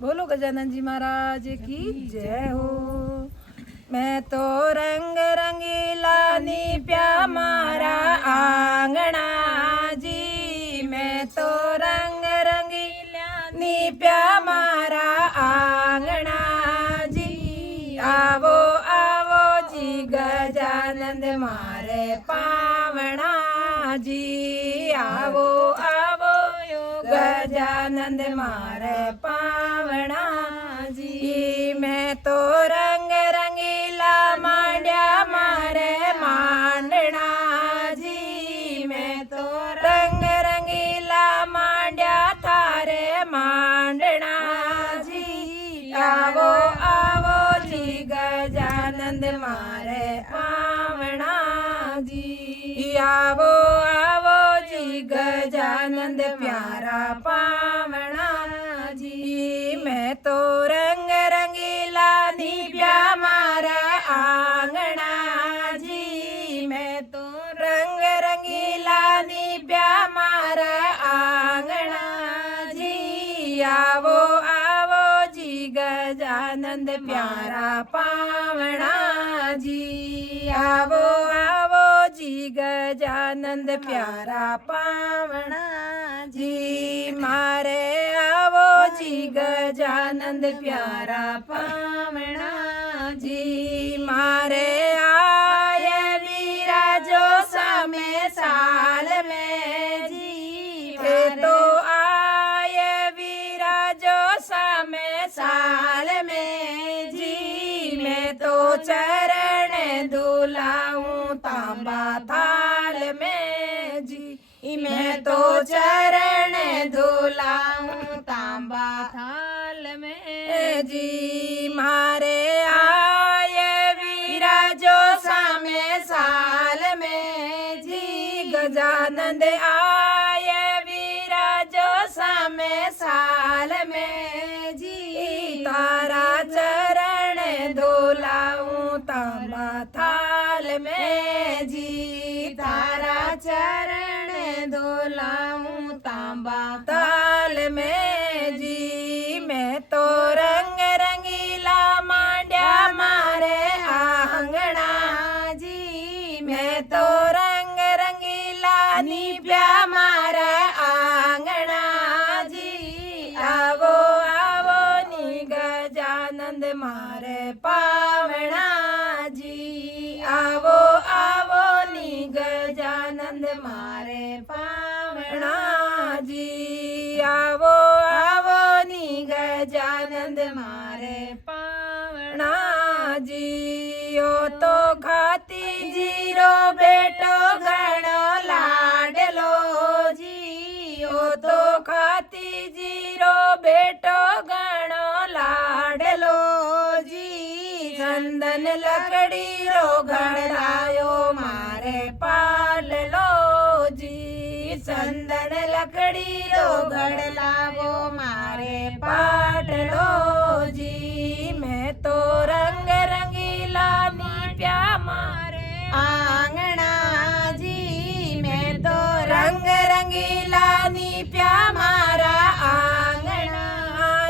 बोलो गजानन जी महाराज की जय हो। मैं तो रंग रंगीला नीप्या मारा आंगना जी, मैं तो रंग रंगीला नीप्या मारा आंगना जी। आवो आवो जी गजानंद मारे पावना जी, आवो आवो गजानंद मारे पावना जी। मैं तो रंग रंगीला मांड्या मारे मांडना जी, मैं तो रंग रंगीला मांड्या थारे मांडना जी। आवो आवो जी गजानंद मारे पावना जी, आवो आवो जी गजानंद प्यारा पावना जी। मैं तो रंग रंगीला नीप्या मारा आंगना जी, मैं तो रंग रंगीला नीप्या मारा आंगना जी। आवो आवो जी गजानंद प्यारा पावना जी, आवो आवो जी गजानंद प्यारा पावना जी। मारे आवो जी गजानंद प्यारा पावना जी। मारे आए विराजो समय साल में जी, ये तो आए विराजो समय साल में जी। मैं तो चरण दुलाऊं तांबा थाल में जी, मैं तो चरण दुलाऊं तांबा थाल में जी। मारे आए विराजो सामे साल में जी, गजानंद आए विराजो सामे साल में जी। तारा चरण धोलाऊं तांबा थाल में जी, तारा चरण धोलाऊं तांबा थाल में जी। मैं तो रंग रंगीला मांड्या मारे आंगना जी, मैं तो रंग रंगीला नीप्या मारे आंगना जी। आवो आवो नी गजानंद मारे पावना जी, आवो आवो नी गजानंद मारे पावना जी। आवो आवो नी गजानंद मारे पावना जी। ओ तो खाती जीरो बेटो घणो लाडलो जी, ओ तो खाती जीरो बेटो घणो लाडलो जी। चंदन लकड़ी रो घड़ायो मारे पाललो जी, चंदन लकड़ी रो घड़लावो मारे पाटलो जी। मैं तो रंग रंगीला नीप्या मारे आंगना जी, मैं तो रंग रंगीला नीप्या मारा आंगना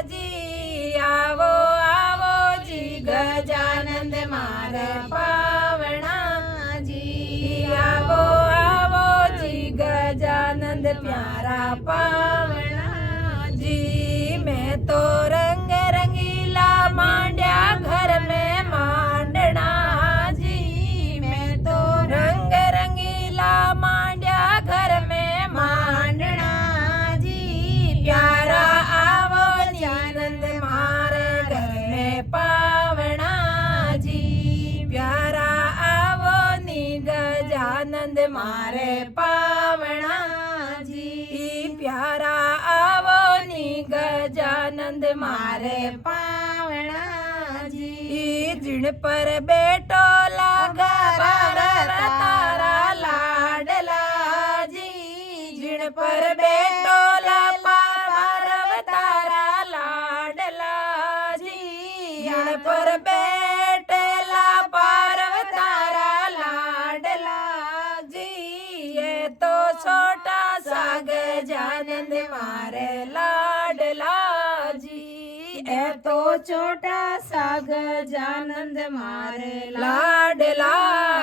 जी। आवो आवो जी गजानंद मारे पावना जी, आवो आवो जी गजानंद प्यारा पावना जी। मैं तो रंग रंगीला मांड्या घर में मांडना जी, मैं तो रंग रंगीला मांड्या घर में मांडना जी। प्यारा आवो आनंद मारे घर में पावना जी, प्यारा आवो नी गजानंद मारे पावना जी। प्यारा आवो नी गजानंद मारे पावना जी। जिन पर बेटो लागा भारत तारा लाडला जी, जिन पर बेटो लापा भारत तारा लाडला जी। जिन पर बेटेला पारव तारा लाडला जी। ये तो छोटा सा गजानंद मारे लाडला जी, ए तो छोटा सा गजानंद मारे लाडला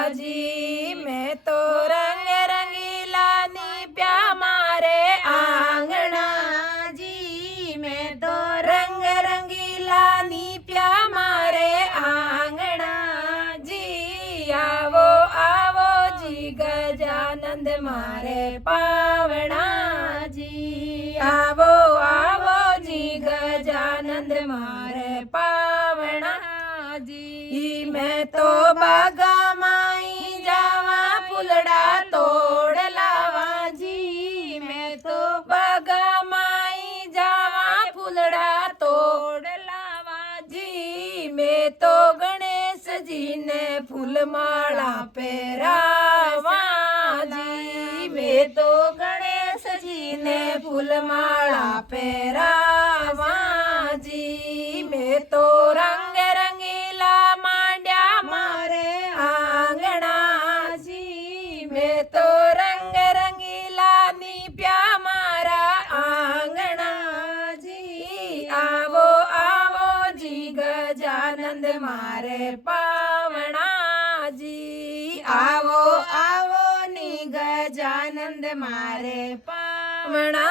जी। मैं तो रंग रंगीला नीप्या मारे आंगना जी। मैं तो रंग रंगीला नीप्या मारे आंगना जी। आवो आवो जी गजानंद मारे पावना जी। आवो आवो जी गजानंद मारे पावना जी। मैं तो बागा माई जावा फुलड़ा तोड़ लावा जी। मैं तो बागा माई जावा फुलड़ा तोड़ लावा जी। मैं तो गणेश जी ने फूलमाला पहरावा जी। मैं तो गणेश जी ने फूलमाला पहरावा जी। मैं तो रंग रंगीला मांड्या मारे आंगना जी। मैं तो रंग रंगीला नीप्या मारा आंगना जी। आवो आवो जी गजानंद मारे पावना जी। आवो आवो नी गजानंद मारे पावना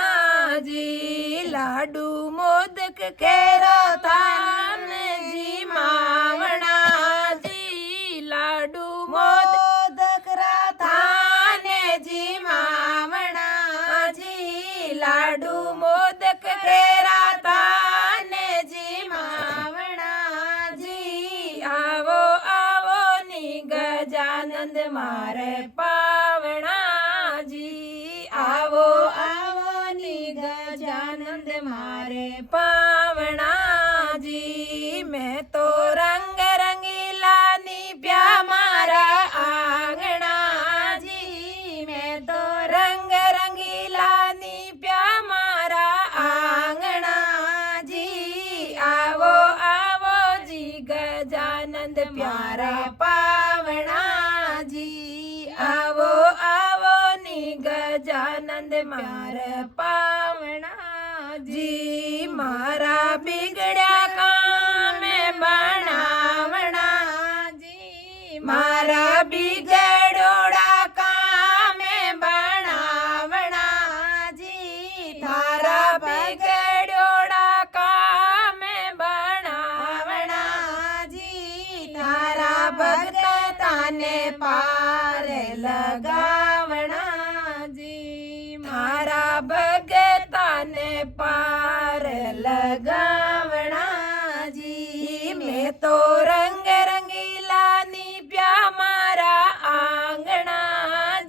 जी। लाडू मोदक केरो थान जी मावना जी। लाडू मोदक रा थान जी मावना जी। लाडू मोदक केरा थान जी मावना जी। आवो आवो नी गजानंद मारे पावना जी। आवो आवो नी गजानंद मारे पावना जी। मैं तो रंग रंगीला नीप्या मारा आंगना जी। मैं तो रंग रंगीला नीप्या मारा आंगना जी। आवो आवो जी गजानंद प्यारा पावना जी। आवो आवो नी गजानंद मारे पावना जी। मारा बिगड़या काम बनावना जी। मारा बिगड़ोड़ा काम बनावना जी। थारा बिगड़ोड़ा काम बनावना जी। थारा भगता ने पार लगावना जी। थारा भगता ने पार लगावना जी। मैं तो रंग रंगीला नीप्या मारा आंगना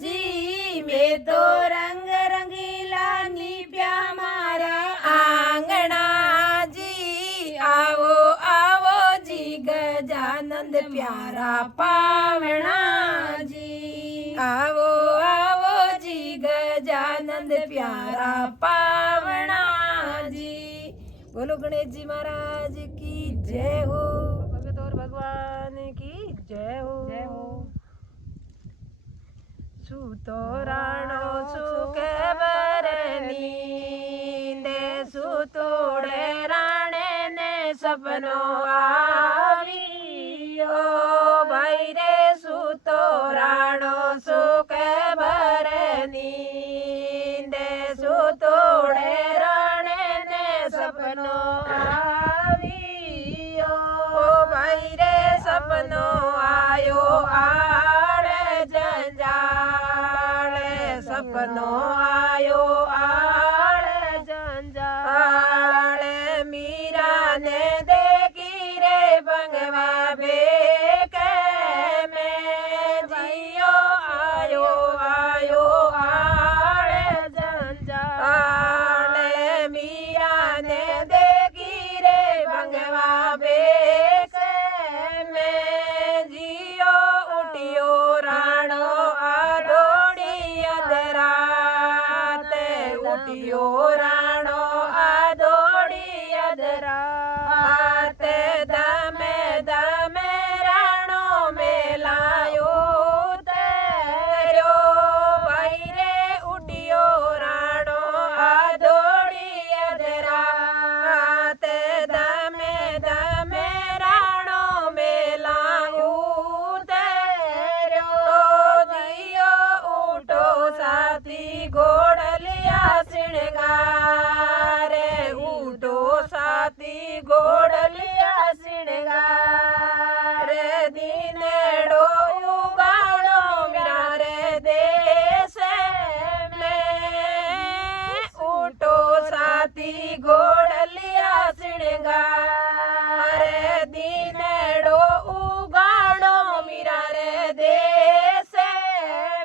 जी। मैं तो रंग रंगीला नीप्या मारा आंगना जी। आवो आवो जी गजानंद प्यारा पावना जी। आवो आवो जी गजानंद प्यारा पावना जी। बोलो गणेश जी महाराज की जय हो। भगत और भगवान की जय हो। जय हो। सूतो राणो सुखे बरनी दे। सूतोड़े राणे ने सपनो आवियो भाई रे। सूतो राणो सुखे बरनी दे। सूतोड़े राणे ने सपनो आवियो भाई रे। सपनो आयो आड़े जंजाल। सपनो आयो आड़े जंजाल। मीरा ने देखी रे बंगवा बेके में जियो आयो आयो आड़े जंजाल। मीरा ने देखी रे बंगवा बेके में जियो उठियो राणो आदोड़ी अधराते। उठियो राणो आदोड़ी अधराते। साथी घोड़लिया श्रृंगार दीनेड़ो उगाड़ो मीरा रे देश में उठो साथी घोड़लिया श्रृंगार दीनेड़ो उगाड़ो मीरा रे देश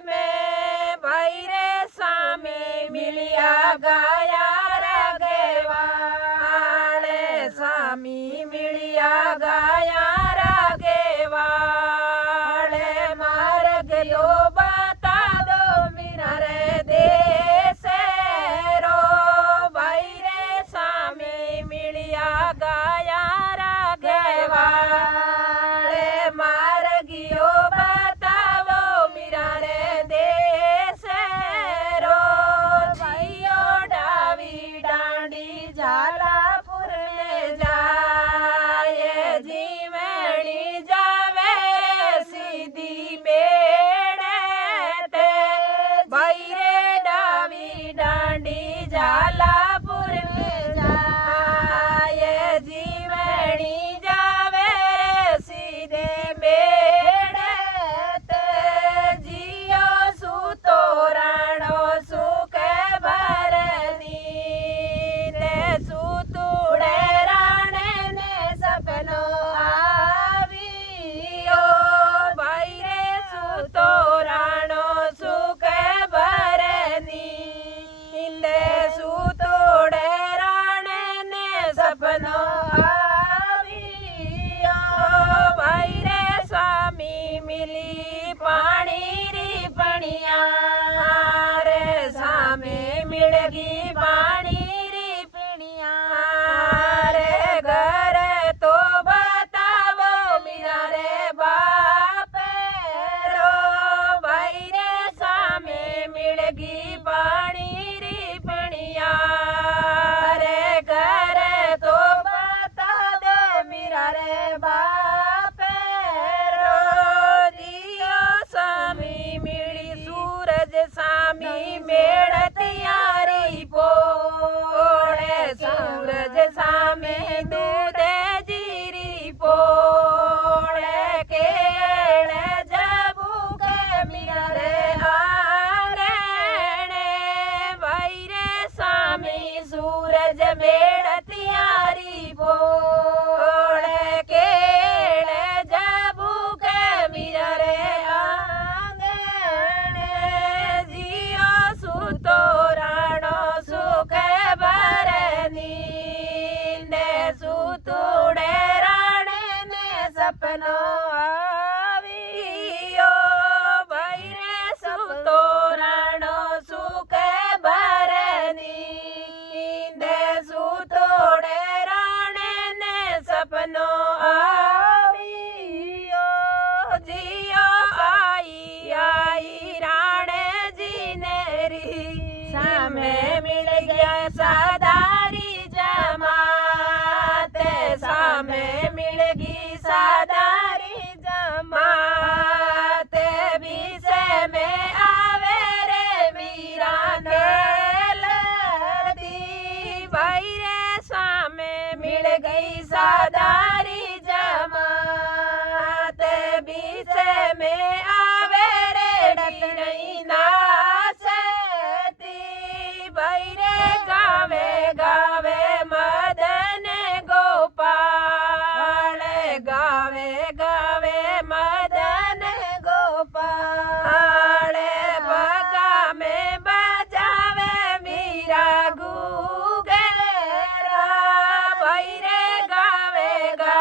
में भाई रे सामी मिलिया गाया स्वामी मिलिया गाया रागेवाड़े मार्ग लो बता दो मीरा रे देश रो भाई रे स्वामी मिलिया गाया रागेवाड़े मार्गियो बतावो मीरा रे देश रो भाइयो डावी डांडी झाला झालापुर में जाए जीवनी जावे सीधे मेड़े जियो सुतो राणो सुख भरनी ने सुतुड़े राणे ने सपनो आवियो भाई रे सुतो राणो सुख भरनी सुतोड़े राणे ने सपनो आवियो भाई रे स्वामी मिली पानी री पणिया रे सामे मिलगी पानी री पणिया रे घर तो बतावो मीरा रे बाप रो भाई रे सामे मिलगी पानी रे घर तो बता दे मीरा रे बाप रो जियो स्वामी मिली सूरज स्वामी मेड़ तैयारी पोड़े सूरज स्वामी दूध जीरी पोड़े केड़े जबू के मीरा रे सूरज मेड़ तियारी बोले केड़े जबू के मीरा रे आंगने जियो सुतो राणो सुख भरनी ने सुतुड़े राणे ने सपनो आवियो भाई रे सुतो राणो सुख भरनी सुतोड़े राणे ने सपनो आवियो जियो आई आई राणे जी नेरी सामे मिल गया सादारी जमात सामे मिलगी सादारी जमात विषय में आवे रे मीरा भाई रे सामे मिल गई सादारी जमात बीच में आवे रे डकरई नाचती भाई रे गावे गावे मदन गोपाल गावे गावे मदन गोपाल बगा में बजावे मीरा गु भाई रे गावे गा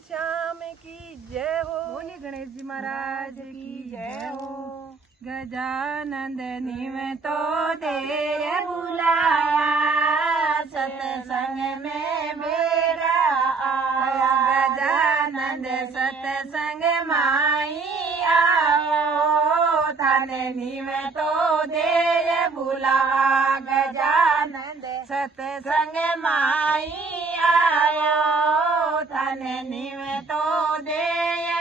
श्याम की जय हो। बोलिए गणेश जी महाराज की जय हो। गजानंद निम तो दे बुलावा, सत्संग में मेरा आया। गजानंद सत्संग माई आओ, थाने निम तो दे बुलावा। गजानंद सत्संग माई आओ, थाने निम तो दे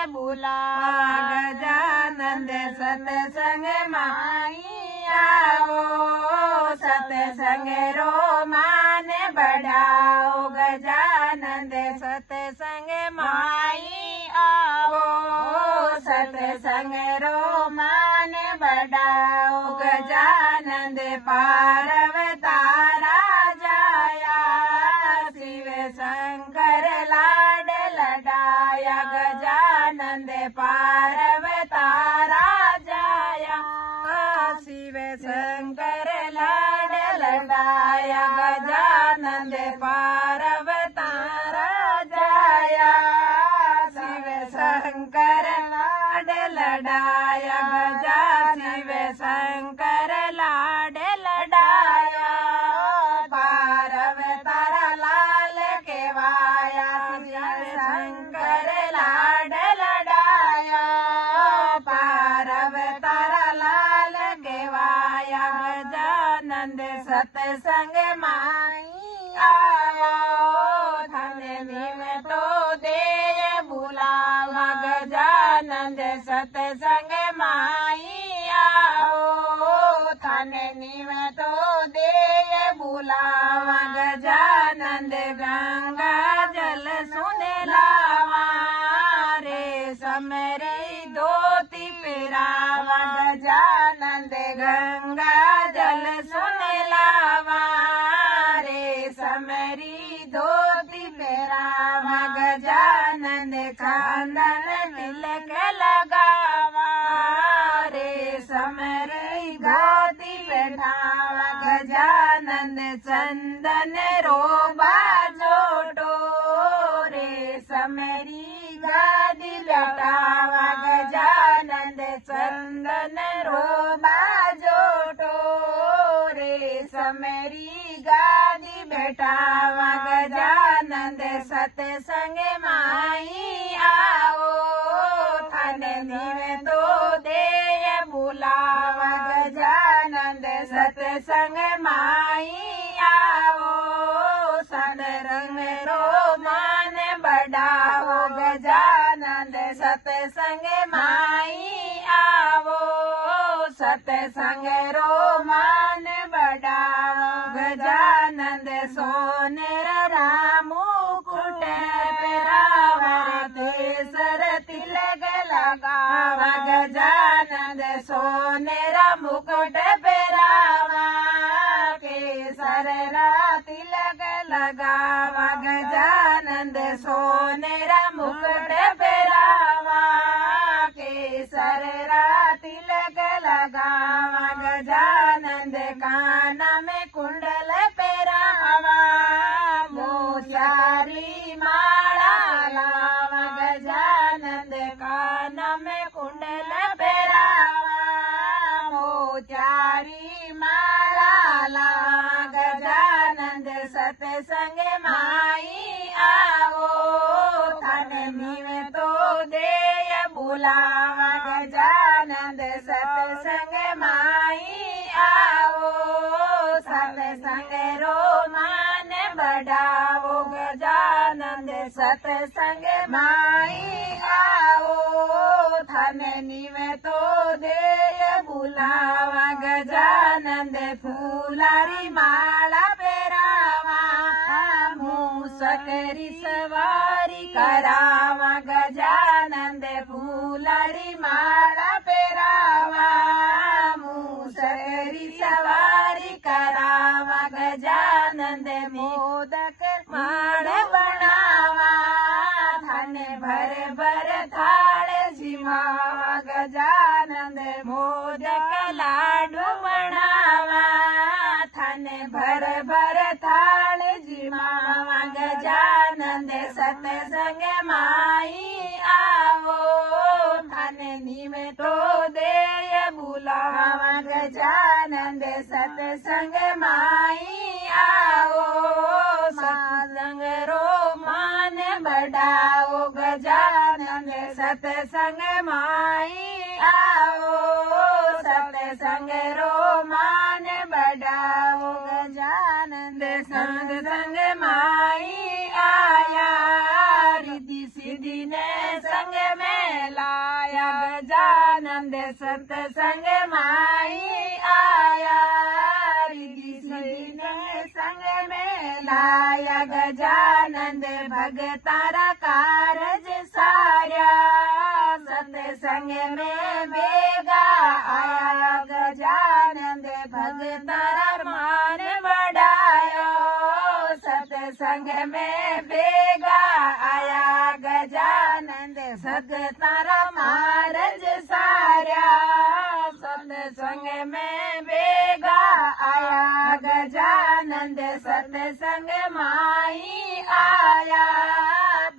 बुलावा। गजानंद सत्संग माई आओ, सत्संग रो मान बढ़ाओ। गजानंद सत्संग माई आओ, सत्संग रो मान बढ़ाओ। गजानंद पार्वतारा जाया, शिव शंकर लाड लडाया। गजानंद पार्वतारा जाया, शिव शंकर लाड लडाया। गजानंद पार्वतारा जाया, शिव शंकर लाड लडाया। शिव शंकर लाड लडाया, पार्वतारा लाल केवाया। शिव शंकर लाड लडाया, पार्वतारा लाल केवाया। गजानंद सत्संग माई आओ, थाने निम तो दे बुलावा। गजानंद सत्संग माई आओ, थाने निम तो दे बुलावा। गजानंद गंगा जल सुने लावा, रे समरी धोती पिरावा। गजानंद गंगा जल सुने लावा, रे समरी धोती पिरावा। गजानंद खानन तिलक लगावा, रे समरी धोती बैठावा। गजानंद चंदन रोबा जोटो, रे समरी गादी बैठावा। गजानंद चंदन रोबा जोटो, रे समरी गादी बैठावा। गजानंद सत्संग माई आओ, थाने निम तो दे बुलावा। गजानंद सत्संग माई आओ, सतरंग रो मान बढ़ाओ। गजानंद सत्संग माई आओ, सत्संग रो मान बढ़ाओ। गजानंद सोनेर रामू कुट पेरावा, तेसर तिलक लगावा। गजानंद सोनेरा मुकुट पेरावा, केसर तिलक लगावा। गजानंद सोनेरा मुकुट पेरावा, केसर तिलक लगावा। गजानंद कान में कुंडल पेरावा, मोचारी माला लावा। गजानंद कान में कुंडल पेरावा, मोचारी माला लावा। गजानंद सत्संग माई आओ, थाने निम तो दे बुलावा। गजानंद सत्संग माई आओ, सत्संग रो मान बढ़ाओ। गजानंद सत्संग माई आओ, थाने निम तो दे बुलावा। गजानंद फूलारी माला पेरावा, मूसकरी सवारी करावा। गजानंद फूलारी माला पेरावा, मूसकरी सवारी करावा। गजानंद मोदक माळ बनावा, थाने भर भर थाळ जिमावा। गजानंद मोदक लाडू बनावा, थाने भर भर थाळ जिमावा। गजानंद सत्संग माई आवो थाने नीवे तो देय बुलावा गजानंद सत्संग माई आओ सत्संग रो मान बढ़ाओ गजानंद सत्संग माई आओ सत्संग रो मान बढ़ाओ गजानंद सत्संग माई आया रिद्धि सिद्धि ने संग में लाया गजानंद सत्संग माई आया रिद्धि सिद्धि ने संग में लाया गजानंद भगतारा कारज सार्या सत्संग में बेगा आया गजानंद भगतारा मान बढ़ायो सत्संग में बेगा आया गजानंद सत्तारा मारज सार्या सत्संग में बेगा आया गजानंद सत्संग माई आया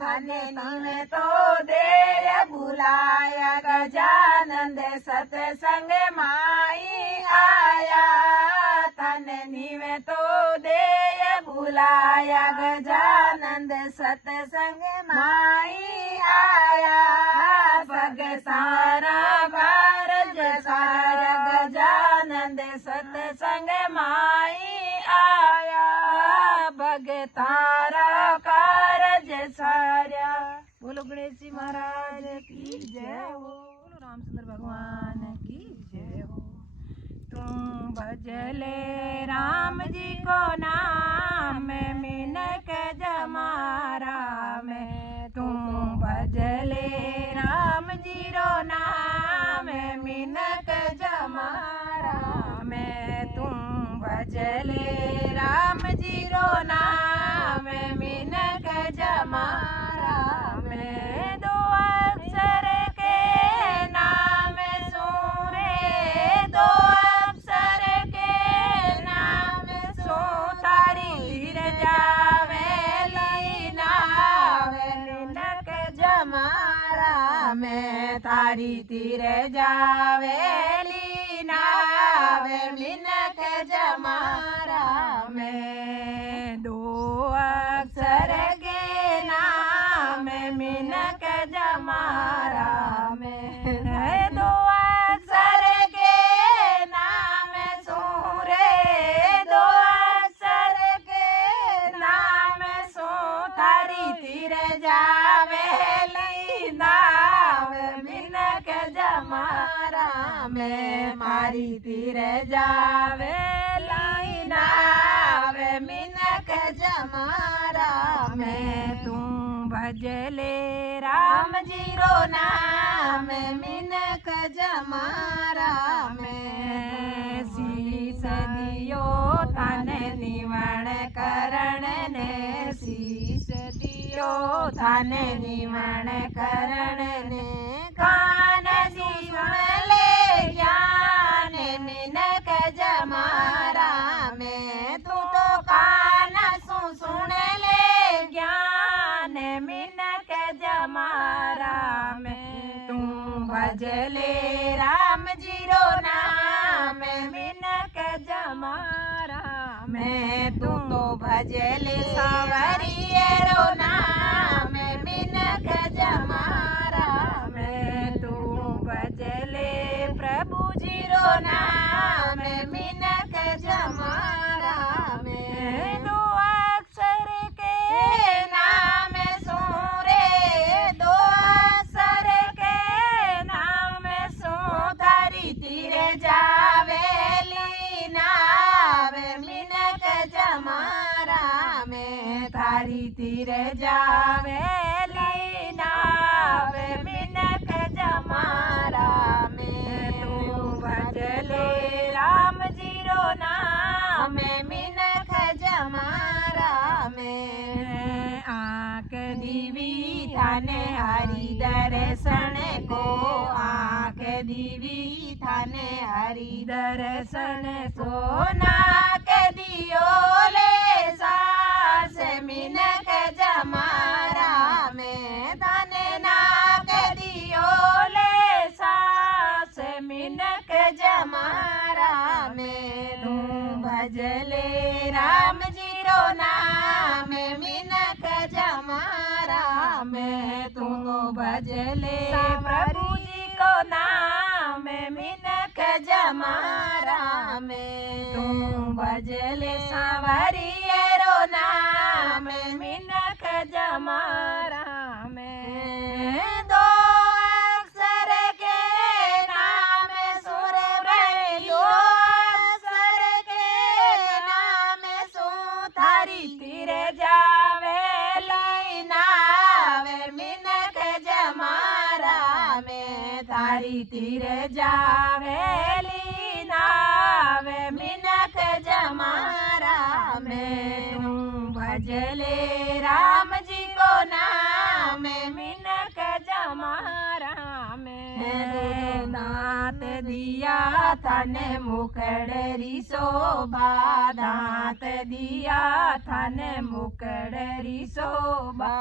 थाने नीवे तो देर बुलाया गजानंद सत्संग माई आया थाने नीवे तो देर बुलाया गजानंद सत्संग माई आया भग सारा कारज सारा गजानंद सत्संग माई आया भग तारा कारज सारा। बोलो गणेश जी महाराज की जय हो। बोलो रामचंद्र भगवान की जय हो। तुम भजले राम जी को नाम मिनक जमारा में तुम भजले राम जी रो नाम मिनक जमारा में तुम भजले राम जी रो नाम मिनक जमारा में दो अक्षर के नाम सूरे दो अक्षर के नाम सो तारी तीर जावे लीनावे मिनक जमारा में तारी तीर जावे लीनावे मिनक जमारा में दो अक्षर के नाम मिनक जमारा में दो अक्षर के नाम सूरे दो अक्षर के नाम सो थारी तीर जावे लीनाव मिनक जमारा में मारी तीर जावे लीनाव मिनक जमारा में तुम भजले राम जी रो नाम मिनक जमारा में शीस दियो थाने निवण करण ने शीस दियो थाने निवण करण ने कान जी सुन ले ज्ञान मिनक जमारा में तू तो कान सुन ले ज्ञान मिनक जमारा में तुम भजले राम जी रो नाम मिनक जमारा में तू तो भजले सावरिया रो नाम मिनक जमारा में तू भजले प्रभु जी रो नाम मिनक जमारा में दो अक्षर के नाम सूरे दो अक्षर के नाम सो तारी तीर जावे लीनाव मिनक जमारा में तारी तीर जावे लीनाव मिनक जमारा में तू भजले राम जी रो नाम मिनक जमारा में आँख दीवी थाने हरि दर्शन को आँख दीवी थाने हरि दर्शन को नाक दियो ले सास मिनक भजले राम जी रो नाम मिनख जमारा में तू भजले प्रभु जी को नाम मिनख जमारा में तू भजले सांवरिये रो नाम मिनख जमारा में दो अक्षर के नाम सुर भई दो अक्षर के नाम सु थारी तीर जावे लीनावे मिनख जमारा में थारी तीर जावे लीनावे मिनख जमारा में तू भजले राम जी को नाम मिनख जमारा में दांत दिया थाने मुखड़री शोभा दांत दिया थाने मुखड़री शोभा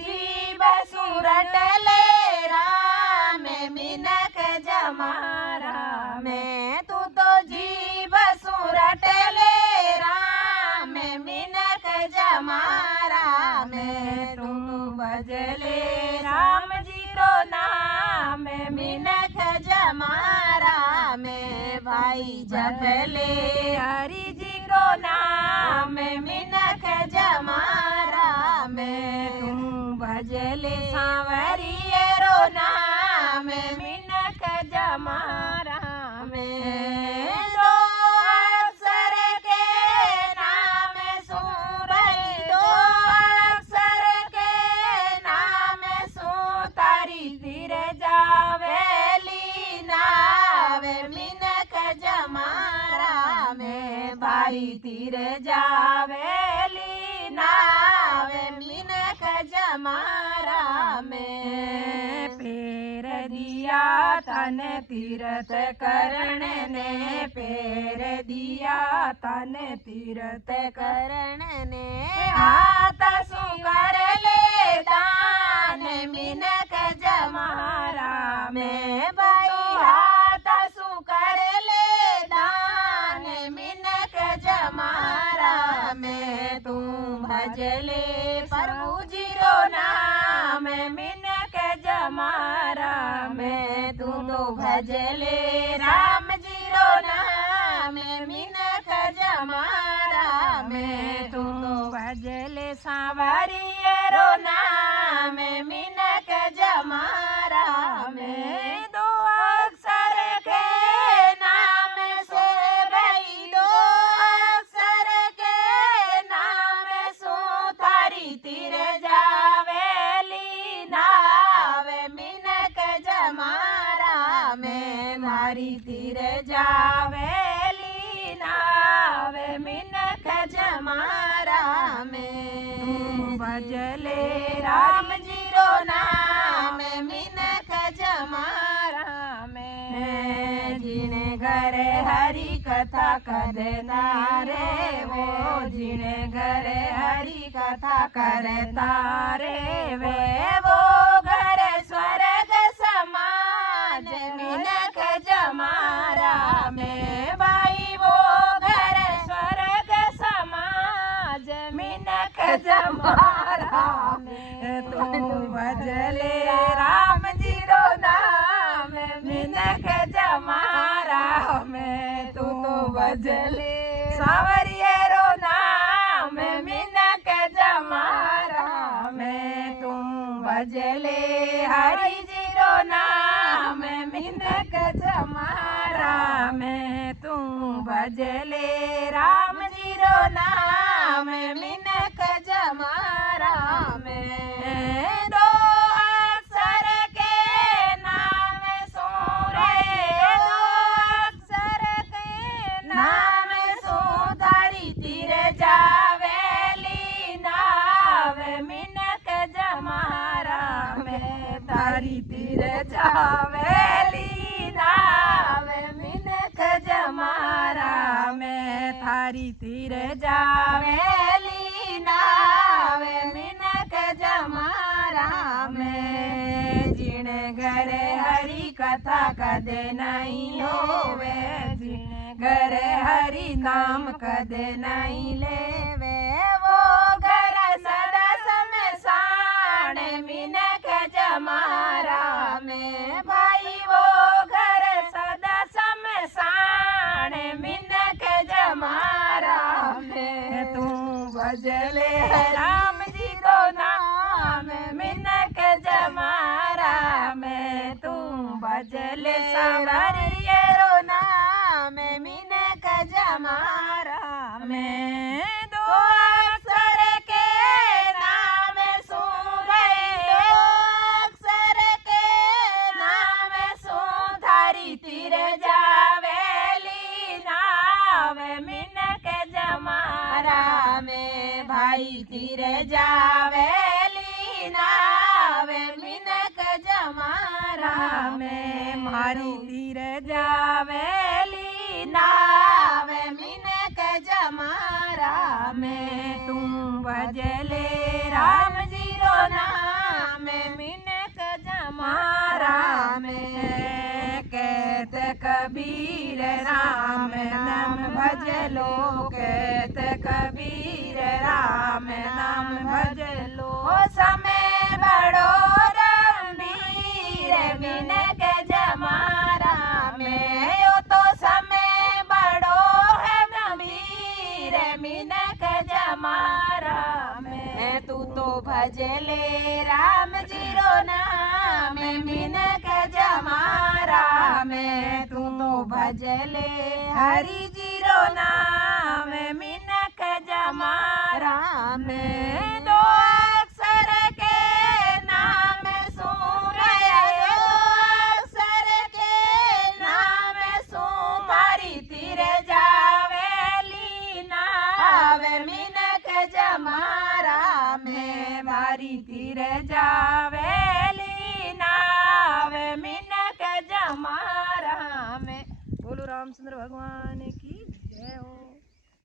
जीव सूरत ले राम मिनख जमारा में तू तो जीव सूरत ले राम मिनख जमारा में तू भजले राम जी को नाम मिनख जमारा में भाई जपले हरि जी को नाम मिनख जमारा में तू भजले सांवरिये रो नाम मिनख जमारा में दो अक्षर के नाम सुरई दो अक्षर के नाम सु तारी तीर जावे लीनावे मिनख जमारा में भारी तीर जावे लीनावे मिनख जमारा में पेर दिया तने तीरथ करण ने पेर दिया तने तीरथ करण ने हाथ सुकर ले दान मिनख जमारा में भाई हाथ सुकर ले दान मिनख जमारा में तू भजले प्रभु जी रो नाम मिनख जमारा में तू तो भजले राम जी रो नाम मिनख जमारा में तू तो भजले सांवरिये रो नाम मिनख जमारा में दो अक्षर के नाम से भई दो अक्षर के नाम सु थारी तीर जावे लीनावे मिनख जमारा में थारी तीर जावे लीनावे मिनख जमारा में तू भजले राम जी रो नाम मिनख जमारा में जिने घरे हरि कथा कदना रे वो जिने घरे हरि कथा करता रे वे वो घर स्वर्ग समान मिनख जमारा में भाई वो घर स्वर्ग समाज मिनख जमारा में तू भजले राम जी रो नाम मिनख जमारा में तू भजले सांवरिये रो नाम मिनख जमारा में तू भजले हरि जी रो नाम मिनख जमारा में तू भजले राम जी रो नाम मिनख जमारा में दो अक्षर के नाम सूरे दो अक्षर के नाम सु थारी तीर जावे लीनावे मिनख जमारा में थारी तीर जावे लीनावे मिनख जमारा में थारी तीर जावे लीनावे मिनख जमारा में जिने घरे हरि कथा कदे नहीं होवे जिने घर हरि नाम कदे नहीं लेवे वो घर सदा समसान मिनक जमारा में भाई वो घर सदा समसान मिनक जमारा में तू भजले राम जी को नाम मिनक जमारा में तू भजले सवरियरो नाम मिनक जमारा में दो अक्षर के नाम सुधारी दो अक्षर के नाम सुधारी तीर जावेली नाम मिनक जमारा में भाई तीर जावेली नाव मिनक जमारा में मारी तीर जावेली नाव मिनक जमारा में तुम भजले राम जी रो नाम मिनक जमारा में कहत कबीर राम नाम भजलो कहत कबीर राम नाम भजलो समय बड़ो गंभीर मिनक जमारा में यो तो समय बड़ो है गंभीर मिनक जमारा में तू तो भजले राम जीरो नाम मिनक जमारा में तू तो भजले हरि जीरो नाम मिनक जमारा में दो अक्षर के नाम सुरय दो अक्षर के नाम सुमारी तीर जावेली नाव मिनक जमारा में मारी तीर जावेली नाव मिनक जमारा में। बोलो रामचंद्र भगवान की जय हो।